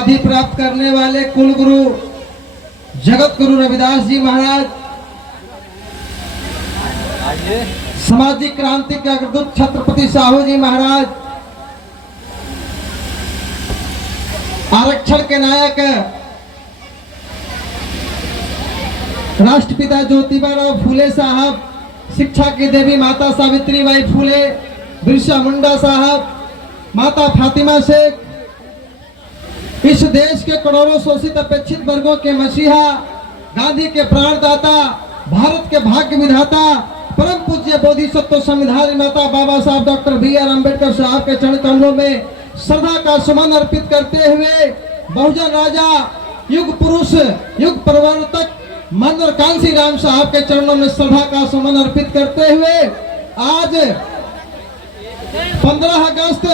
उपाधि प्राप्त करने वाले कुल गुरु जगत गुरु रविदास जी महाराज, सामाजिक क्रांति के अग्रदूत छत्रपति साहू जी महाराज, आरक्षण के नायक राष्ट्रपिता ज्योतिबा फूले साहब, शिक्षा की देवी माता सावित्रीबाई फूले, बिरसा मुंडा साहब, माता फातिमा शेख, इस देश के करोड़ों शोषित अपेक्षित वर्गों के मसीहा, गांधी के प्राणदाता, भारत के भाग्य विधाता, परम पूज्य बोधिसत्व संविधान निर्माता बाबा साहब डॉक्टर बी.आर. अम्बेडकर साहब के चरण कमलों में श्रद्धा का सुमन अर्पित करते हुए बहुजन राजा, युग पुरुष, युग परिवर्तक मनोहर कांसी राम साहब के चरणों में श्रद्धा का सुमन अर्पित करते हुए आज 15 अगस्त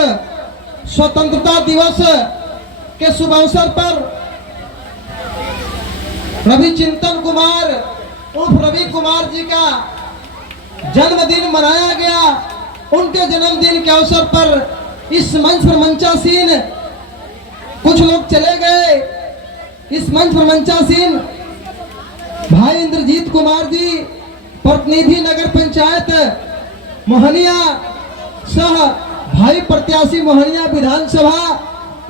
स्वतंत्रता दिवस के शुभ अवसर पर रवि चिंतन कुमार उर्फ रवि कुमार जी का जन्मदिन मनाया गया। उनके जन्मदिन के अवसर पर इस मंच पर मंचासीन कुछ लोग चले गए। इस मंच पर मंचासीन भाई इंद्रजीत कुमार जी, प्रतिनिधि नगर पंचायत मोहनिया सह भाई प्रत्याशी मोहनिया विधानसभा,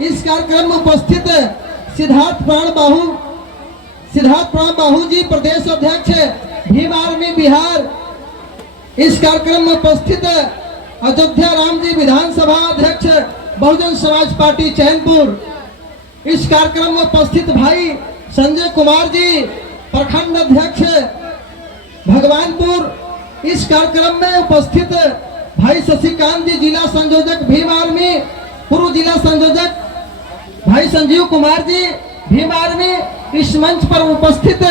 इस कार्यक्रम में उपस्थित सिद्धार्थ प्राण बाहू जी, प्रदेश अध्यक्ष भीम आर्मी बिहार, इस कार्यक्रम में उपस्थित अयोध्या राम जी, विधानसभा अध्यक्ष बहुजन समाज पार्टी चैनपुर, इस कार्यक्रम में उपस्थित भाई संजय कुमार जी, प्रखंड अध्यक्ष भगवानपुर, इस कार्यक्रम में उपस्थित भाई शशिकांत जी, जिला संयोजक भीम आर्मी, पूर्व जिला संयोजक भाई संजीव कुमार जी भीम आर्मी, इस मंच पर उपस्थित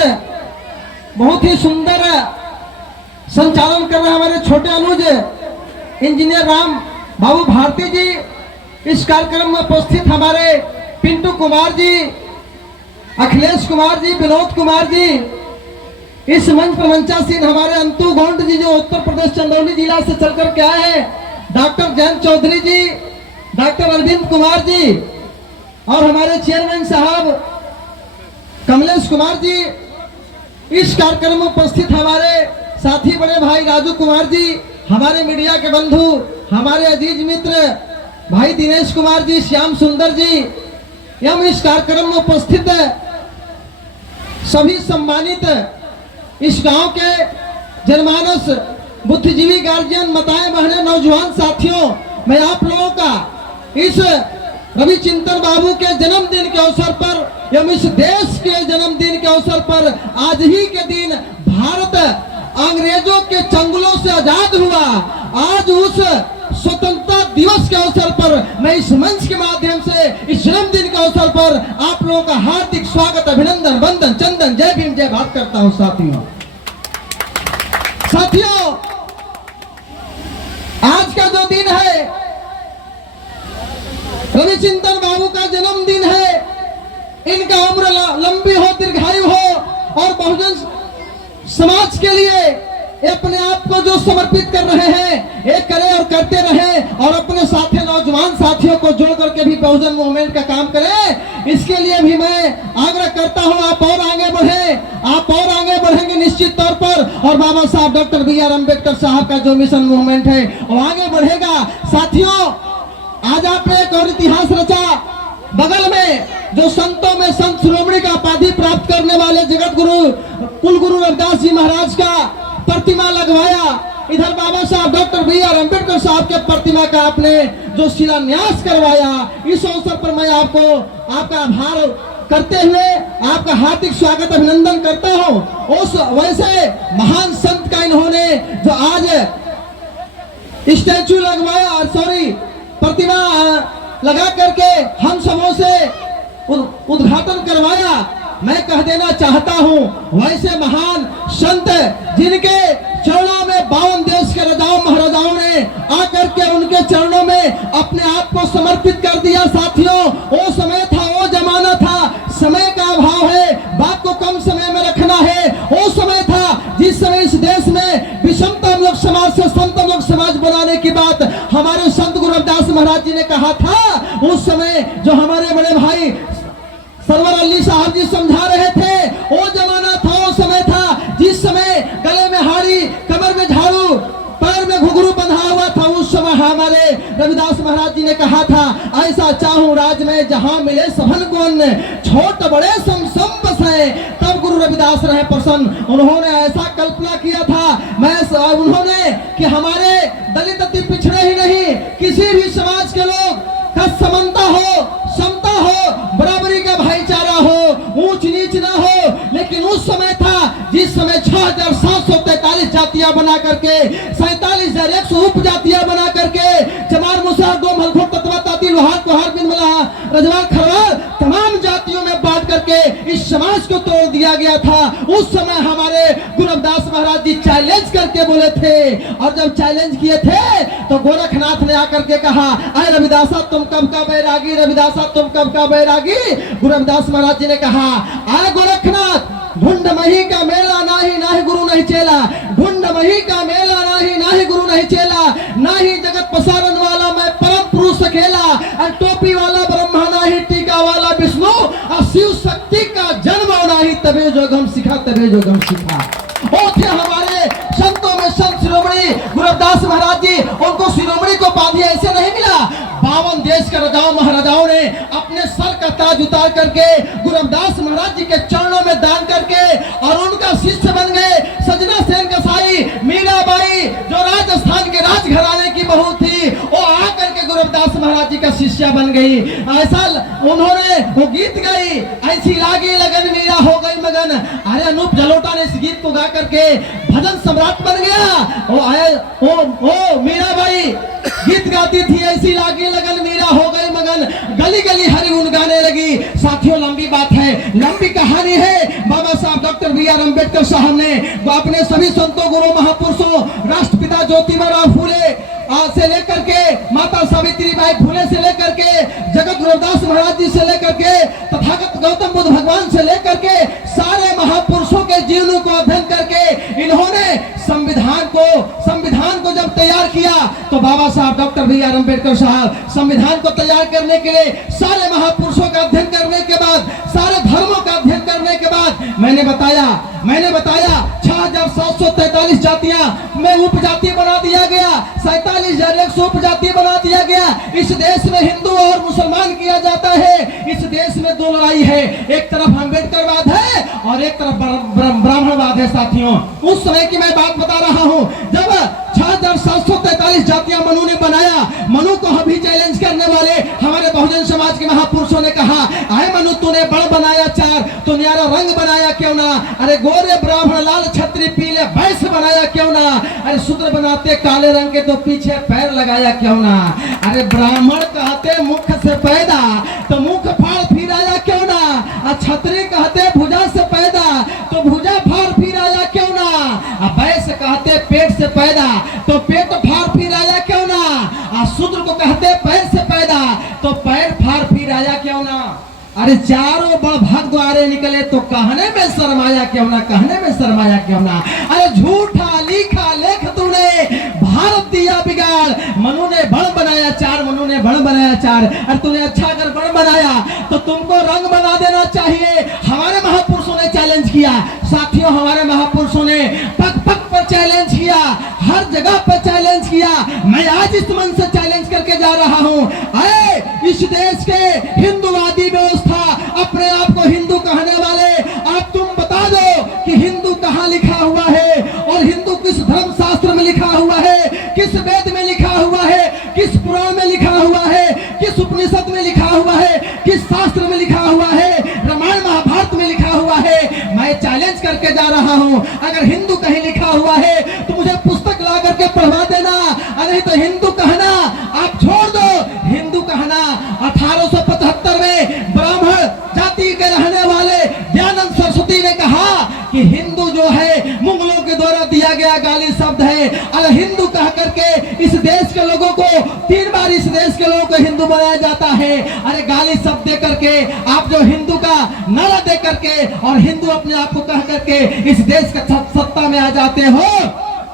बहुत ही सुंदर संचालन कर रहे हमारे छोटे अनुज इंजीनियर राम बाबू भारती जी, इस कार्यक्रम में उपस्थित हमारे पिंटू कुमार जी, अखिलेश कुमार जी, विनोद कुमार जी, इस मंच पर मंचासीन हमारे अंतु गोंड जी जो उत्तर प्रदेश चंदौली जिला से चलकर के आए हैं, डॉक्टर जयंत चौधरी जी, डॉक्टर अरविंद कुमार जी और हमारे चेयरमैन साहब कमलेश कुमार जी, इस कार्यक्रम में उपस्थित हमारे साथी बड़े भाई राजू कुमार जी, हमारे मीडिया के बंधु, हमारे अजीज मित्र भाई दिनेश कुमार जी, श्याम सुंदर जी, एवं इस कार्यक्रम में उपस्थित सभी सम्मानित इस गांव के जनमानस, बुद्धिजीवी, गार्जियन, माताएं, बहनें, नौजवान साथियों, मैं आप लोगों का इस रवि चिंतन बाबू के जन्मदिन के अवसर पर एवं इस देश के जन्मदिन के अवसर पर, आज ही के दिन भारत अंग्रेजों के चंगुलों से आजाद हुआ, आज उस स्वतंत्रता दिवस के अवसर पर मैं इस मंच के माध्यम से इस जन्मदिन के अवसर पर आप लोगों का हार्दिक स्वागत, अभिनंदन, वंदन, चंदन, जय भीम, जय भारत करता हूं। साथियों, आज का जो दिन है रवि चिंतन बाबू का जन्मदिन है, इनका उम्र लंबी हो, दीर्घायु हो और बहुजन समाज के लिए अपने आप को जो समर्पित कर रहे हैं, ये करें और करते रहे और अपने साथी नौजवान साथियों को जोड़ करके भी बहुजन मूवमेंट का काम करें। इसके लिए भी मैं आग्रह करता हूं, आप और आगे बढ़े, आप और आगे बढ़ेंगे निश्चित तौर पर, और बाबा साहब डॉक्टर बी.आर. अम्बेडकर साहब का जो मिशन मूवमेंट है वो आगे बढ़ेगा। साथियों, आज आपने एक और इतिहास रचा, बगल में जो संतों में संत शिरोमणि का उपाधि प्राप्त करने वाले जगत गुरु कुल गुरु रविदास जी महाराज का प्रतिमा लगवाया, इधर बाबा साहब डॉक्टर बी.आर. अम्बेडकर साहब के प्रतिमा का आपने जो शिलान्यास करवाया, इस अवसर पर मैं आपको आपका आभार करते हुए आपका हार्दिक स्वागत, अभिनंदन करता हूं। उस वैसे महान संत का इन्होंने जो आज स्टैचू लगवाया, सॉरी प्रतिमा लगा करके हम सबों से उद्घाटन करवाया, मैं कह देना चाहता हूं, वैसे महान संत जिनके चरणों में 52 देश के राजाओं महाराजाओं ने आकर के उनके चरणों में अपने आप को समर्पित कर दिया। साथियों, वो समय था, वो जमाना था, समय का अभाव है, बात को कम समय में रखना है। वो समय था जिस समय इस देश में विषमता लोग समाज से संत लोग समाज बनाने की बात हमारे संत गुरु रविदास महाराज जी ने कहा था। उस समय जो हमारे बड़े भाई सरवर अली साहब जी समझा रहे थे। वो जमाना था, वो समय था जिस समय गले में हाड़ी, कमर में झाड़ू, पैर में घुंघरू बंधा हुआ था। उस समय हमारे रविदास महाराज जी ने कहा था, ऐसा चाहूं राज में जहां मिले सभन को अन्न, छोट बड़े सम सम बसे। तब गुरु रविदास रहे प्रसन्न। उन्होंने ऐसा कल्पना किया था उन्होंने कि हमारे दलित अति पिछड़े ही नहीं, किसी भी समाज के लोग का समानता हो, समता हो, बराबरी का भाईचारा हो, ऊंच नीच ना हो। लेकिन उस समय था जिस समय 6743 जातियां बना करके, 47,100 उप जातियां बना करके, जमार मुसार दो मलखोट तत्वा ताती लोहार कुहार बिन मलाह रजवार खरवार तमाम जातियों में बांट करके इस समाज को तोड़ दिया गया था। उस समय हमारे गुरु रविदास महाराज जी चैलेंज करके बोले थे। और जब चैलेंज किए थे तो गोरखनाथ ने आकर के कहा, अरे रविदासा तुम कब का बैरागी, रविदासा तुम कब का बैरागी। गुरु रविदास महाराज जी ने कहा, अरे गोरखनाथ, ढूंढ मही का मेला नाही, नाही गुरु नहीं चेला। ढूंढ मही का मेला नाही, नाही गुरु नहीं चेला। नाही जगत पसारन वाला मैं परम पुरुष खेला। और टोपी वाला ब्रह्मा नाही, टीका वाला विष्णु, और शिव शक्ति का जन्म नाही। तबे जो गम सिखा, तबे जो गम सिखा। वो थे हमारे संतों में संत शिरोमणि गुरु रविदास महाराज जी। उनको शिरोमणि को उपाधि ऐसे नहीं मिला। 52 देश के राजाओं महाराजाओं ने अपने सर का ताज उतार करके गुरु रविदास महाराज जी के चरणों में दान करके और उनका शिष्य बन गए। सजना सेन कसाई, मीराबाई जो राजस्थान के राजघराने की बहू थी, वो आकर के गुरु रविदास महाराज जी का शिष्या बन गई। ऐसा उन्होंने वो गीत गाई, ऐसी लागी लगन मीरा हो गई मगन। अरे अनूप जलोटा ने इस गीत को गा करके भजन सम्राट बन गया। वो मीराबाई गीत गाती थी, ऐसी लागी लगन मीरा हो गई मगन। गली गली हरि गुण गाने लगी। साथियों, लंबी बात है, लंबी कहानी है। बाबा साहब डॉक्टर B.R. अम्बेडकर साहब ने वो अपने सभी संतों, गुरु महापुरुषों, राष्ट्रपिता ज्योतिबा फूले से लेकर के, माता सावित्रीबाई फूले से लेकर के, जगत गुरुदास महाराज जी से लेकर के, तथागत गौतम बुद्ध भगवान से लेकर के, सारे महापुरुषों के जीवनों को अध्ययन करके इन्होंने संविधान को जब तैयार किया तो बाबा साहब डॉक्टर B.R. अम्बेडकर साहब संविधान को तैयार करने के लिए सारे महापुरुषों का अध्ययन करने के बाद, सारे धर्मों का अध्ययन करने के बाद, मैंने बताया 6743 जातियां में उपजाति बना दिया गया, 47,100 उपजाति बना दिया गया। इस देश में हिंदू और मुसलमान किया जाता है। इस देश में दो लड़ाई है, एक तरफ अम्बेडकरवाद है और एक तरफ ब्राह्मणवाद है। साथियों, उस समय की मैं बात बता रहा हूं जब 6743 जातियां मनु ने बनाया। मनु को अभी चैलेंज करने वाले हमारे बहुजन समाज के महापुरुषों ने कहा, आए मनु तूने बड़ बनाया चार, तो न्यारा रंग बनाया क्यों ना। अरे गोरे ब्राह्मण लाल छत्री पीले भैंस बनाया क्यों ना। अरे शूद्र बनाते काले रंग के तो पीछे पैर लगाया क्यों ना। अरे ब्राह्मण कहते मुख से पैदा तो मुख फाड़ फिराया क्यों ना। छत्री कहते भुजा से पैदा तो भुजा फाड़ फिराया क्यों ना। भैंस कहते पेट से पैदा तो पेट फाड़ फिराया क्यों ना। शूद्र को कहते पैर से पैदा तो पैर फाड़ फिराया क्यों ना। अरे चारों बड़ भाग द्वारे निकले तो कहने में शर्माया क्यों ना, कहने में शर्माया क्यों ना। अरे झूठा लिखा लेख तूने भारत दिया बिगाड़। मनु ने बड़ बनाया चार, मनु ने बड़ बनाया चार। अरे तूने अच्छा अगर बड़ बनाया तो तुमको रंग बना देना चाहिए। हमारे महापुरुषों ने चैलेंज किया। साथियों, हमारे महापुरुषों ने पग पग पर चैलेंज किया, हर जगह पर चैलेंज किया। मैं आज इस मन से चैलेंज करके जा रहा हूँ। इस देश के हिंदूवादी व्यवस्था, अपने आप को हिंदू कहने वाले, आप तुम बता दो कि हिंदू कहाँ लिखा हुआ है और हिंदू किस धर्म शास्त्र में लिखा हुआ है, किस वेद में लिखा हुआ है, किस पुराण में लिखा हुआ है, किस उपनिषद में लिखा हुआ है, किस शास्त्र में लिखा हुआ है, रामायण महाभारत में लिखा हुआ है। मैं चैलेंज करके जा रहा हूँ, अगर हिंदू कहीं लिखा हुआ है तो मुझे पुस्तक ला करके पढ़वा देना। नहीं तो हिंदू कहना आप छोड़ दो। हिंदू कहना 1875 में ब्राह्मण जाति के रहने वाले दयानंद सरस्वती ने कहा कि हिंदू जो है मुगलों के द्वारा दिया गया गाली शब्द है। अगर हिंदू कह करके इस देश के लोगों को 3 बार इस देश के लोगों को हिंदू बनाया जाता है। अरे गाली शब्द दे करके आप जो हिंदू का नारा दे करके और हिंदू अपने आप को कह करके इस देश का सत्ता में आ जाते हो।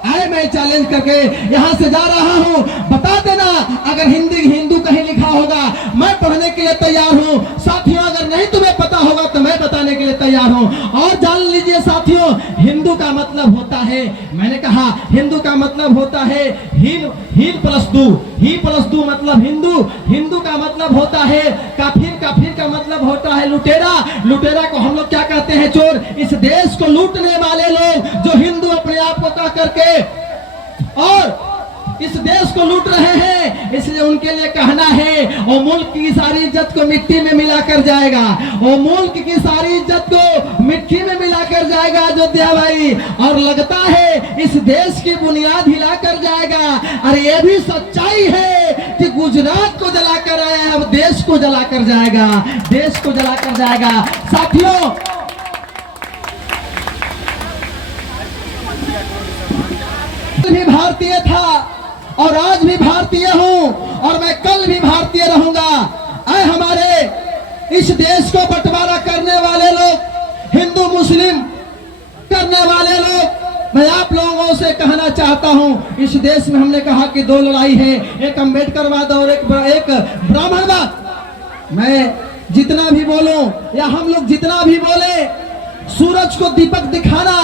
आए मैं चैलेंज करके यहाँ से जा रहा हूँ, बता देना अगर हिंदू कहीं लिखा होगा, मैं पढ़ने के लिए तैयार हूँ। साथियों, अगर नहीं तुम्हें पता करने के लिए तैयार हूं। और जान लीजिए साथियों, हिंदू का मतलब होता है, मैंने कहा हिंदू का मतलब होता है हीन प्लस दू, ही प्लस दू मतलब हिंदू, हिंदू का मतलब होता है काफिर, काफिर का मतलब होता है लुटेरा, लुटेरा को हम लोग क्या कहते हैं? चोर। इस देश को लूटने वाले लोग जो हिंदू अपने आप को कह करके और इस देश को लूट रहे हैं, इसलिए उनके लिए कहना है वो मुल्क की सारी इज्जत को मिट्टी में मिलाकर जाएगा, वो मुल्क की सारी इज्जत को मिट्टी में मिलाकर जाएगा अयोध्या भाई। और लगता है इस देश की बुनियाद हिलाकर जाएगा। अरे ये भी सच्चाई है कि गुजरात को जलाकर आया, अब देश को जलाकर जाएगा, देश को जलाकर जाएगा। साथियों, भी भारतीय था और आज भी भारतीय हूं और मैं कल भी भारतीय रहूंगा। आए हमारे इस देश को बंटवारा करने वाले लोग, हिंदू मुस्लिम करने वाले लोग, मैं आप लोगों से कहना चाहता हूं, इस देश में हमने कहा कि दो लड़ाई है, एक अम्बेडकरवाद और एक ब्राह्मणवाद। मैं जितना भी बोलूं या हम लोग जितना भी बोले, सूरज को दीपक दिखाना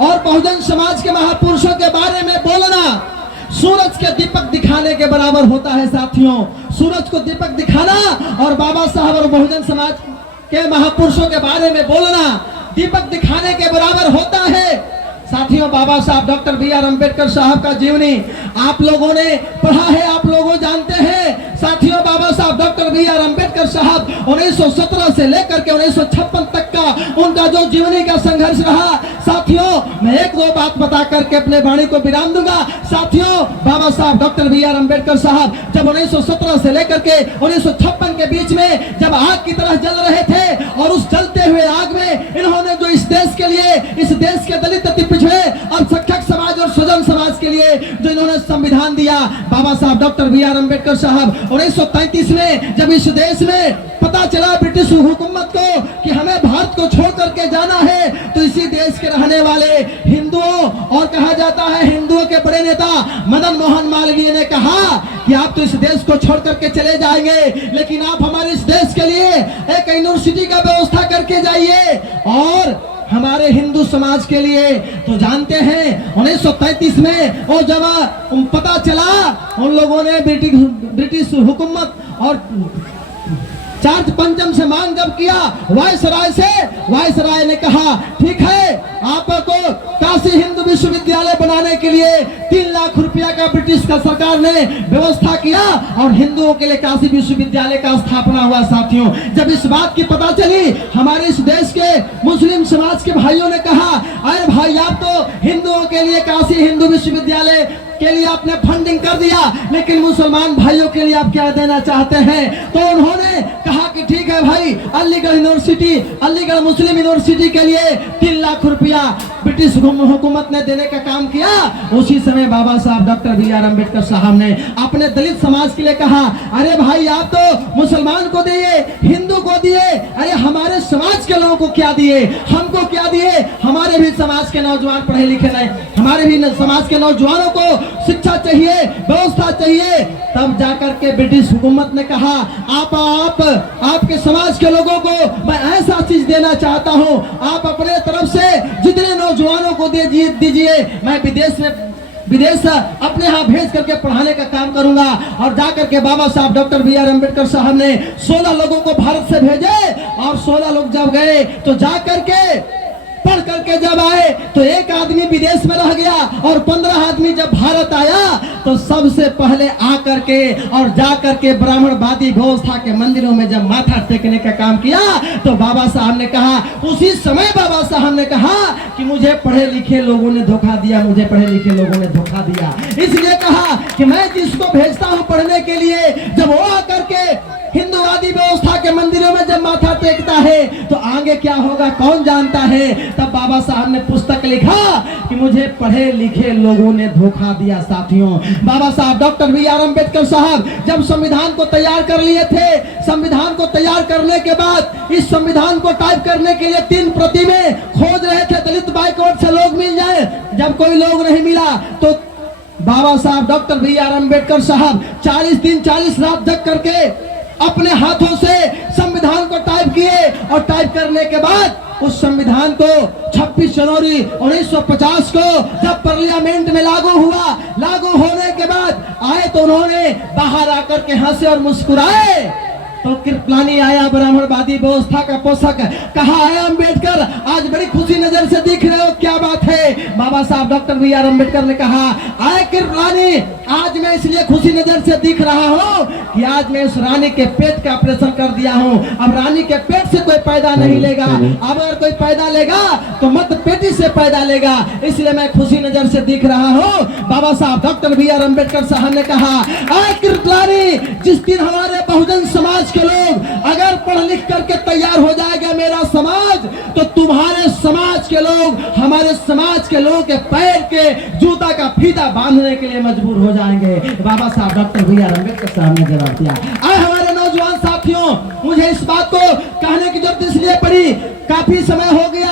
और बहुजन समाज के महापुरुषों के बारे में बोलना सूरज के दीपक दिखाने के बराबर होता है साथियों। सूरज को दीपक दिखाना और बाबा साहब और बहुजन समाज के महापुरुषों के बारे में बोलना दीपक दिखाने के बराबर होता है साथियों। बाबा साहब डॉक्टर बी.आर. अम्बेडकर साहब का जीवनी आप लोगों ने पढ़ा है, आप लोगों जानते हैं साथियों। बाबा साहब डॉक्टर बी.आर. अम्बेडकर साहब 1917 से लेकर के 1956 तक का उनका जो जीवनी का संघर्ष रहा साथियों, मैं एक दो बात बता करके अपने वाणी को विराम दूंगा। साथियों, बाबा साहब डॉक्टर बी.आर. अम्बेडकर साहब जब 1917 से लेकर के 1956 के बीच में जब आग की तरह जल रहे थे और उस जलते हुए आग में इन्होंने जो इस देश के लिए, इस देश के दलित पिछड़े और शिक्षक समाज और स्वजन समाज के लिए जो इन्होंने संविधान दिया, बाबा साहब डॉक्टर बी.आर. अम्बेडकर साहब 1933 में जब इस देश में पता चला ब्रिटिश हुकूमत को कि हमें भारत को छोड़ करके जाना है, तो इसी देश के रहने वाले हिंदुओं और कहा जाता है हिंदुओं के बड़े नेता मदन मोहन मालवीय ने कहा कि आप तो इस देश को छोड़ करके चले जाएंगे, लेकिन आप हमारे इस देश के लिए एक यूनिवर्सिटी का व्यवस्था करके जाइए। और हमारे हिंदू समाज के लिए तो जानते हैं 1933 में वो जब पता चला, उन लोगों ने ब्रिटिश हुकूमत और चार्ज पंचम से मांग जब किया वायसराय से, वायसराय ने कहा ठीक है, आपको काशी हिंदू विश्वविद्यालय बनाने के लिए 3 लाख रुपया का ब्रिटिश का सरकार ने व्यवस्था किया और हिंदुओं के लिए काशी विश्वविद्यालय का स्थापना हुआ। साथियों, जब इस बात की पता चली, हमारे इस देश के मुस्लिम समाज के भाइयों ने कहा अरे भाई, आप तो हिंदुओं के लिए काशी हिंदू विश्वविद्यालय के लिए आपने फंडिंग कर दिया, लेकिन मुसलमान भाइयों के लिए आप क्या देना चाहते हैं? तो उन्होंने कहा कि ठीक है भाई, अलीगढ़ यूनिवर्सिटी, अलीगढ़ मुस्लिम यूनिवर्सिटी के लिए 3 लाख रुपया ब्रिटिश हुकूमत ने देने का काम किया। उसी समय बाबा साहब डॉक्टर बी.आर. अम्बेडकर साहब ने अपने दलित समाज के लिए कहा अरे भाई, आप तो मुसलमान को दिए, हिंदू को दिए, अरे हमारे समाज के लोगों को क्या दिए, हमको क्या दिए? हमारे भी समाज के नौजवान पढ़े लिखे नहीं, हमारे भी समाज के नौजवानों को शिक्षा चाहिए, व्यवस्था चाहिए। तब जाकर के ब्रिटिश हुकूमत ने कहा आपके समाज के लोगों को मैं ऐसा चीज देना चाहता हूं, आप अपने तरफ से जितने नौजवानों को दे दीजिए, मैं विदेश अपने यहाँ भेज करके पढ़ाने का काम करूंगा। और जाकर के बाबा साहब डॉक्टर बी.आर. अम्बेडकर साहब ने 16 लोगों को भारत से भेजे और 16 लोग जब गए तो जाकर के पढ़ करके जब आए तो एक आदमी विदेश में रह गया और 15 आदमी जब भारत आया तो सबसे पहले आकर के और जाकर के ब्राह्मणवादी व्यवस्था के मंदिरों में जब माथा टेकने का काम किया, तो बाबा साहब ने कहा, उसी समय बाबा साहब ने कहा कि मुझे पढ़े लिखे लोगों ने धोखा दिया, मुझे पढ़े लिखे लोगों ने धोखा दिया। इसलिए कहा कि मैं जिसको भेजता हूं पढ़ने के लिए, जब वो आकर के हिंदुवादी व्यवस्था के मंदिरों में जब माथा टेकता है तो आगे क्या होगा कौन जानता है। तब बाबा साहब ने पुस्तक लिखा कि मुझे पढ़े लिखे लोगों ने धोखा दिया। साथियों, बाबा साहब डॉक्टर बी.आर. अम्बेडकर साहब जब संविधान को तैयार कर लिए थे, संविधान को तैयार करने के बाद इस संविधान को टाइप करने के लिए 3 प्रति में खोज रहे थे, दलित बाइकआउट से लोग मिल जाए। जब कोई लोग नहीं मिला तो बाबा साहब डॉक्टर बी.आर. अम्बेडकर साहब 40 दिन 40 रात जग करके अपने हाथों से संविधान को टाइप किए और टाइप करने के बाद उस संविधान को 26 जनवरी 1950 को जब पार्लियामेंट में लागू हुआ, लागू होने के बाद आए तो उन्होंने बाहर आकर के हंसे और मुस्कुराए। तो कृपलानी आया, ब्राह्मणवादी व्यवस्था का पोषक, कहा है अम्बेडकर आज बड़ी खुशी नजर से दिख रहे हो, क्या बात है? बाबा साहब डॉक्टर B.R. अम्बेडकर ने कहा, आए कृपलानी, आज मैं इसलिए खुशी नजर से दिख रहा हूँ कि आज मैं उस रानी के पेट का ऑपरेशन कर दिया हूँ। अब रानी के पेट से कोई पैदा नहीं लेगा, अब अगर कोई पैदा लेगा तो मत पेटी से पैदा लेगा, इसलिए मैं खुशी नजर से दिख रहा हूँ। बाबा साहब डॉक्टर B.R. अम्बेडकर साहब ने कहा, आए कृपलानी, जिस दिन हमारे बहुजन समाज के लोग अगर पढ़ लिख करके तैयार हो जाएगा मेरा समाज, तो तुम्हारे समाज के लोग हमारे समाज के लोगों के पैर के जूता का फीता बांधने के लिए मजबूर हो जाएंगे। बाबा साहब डॉक्टर B.R. अम्बेडकर साहब ने जवाब दिया। आए हमारे नौजवान साथियों, मुझे इस बात को कहने की जरूरत इसलिए पड़ी, काफी समय हो गया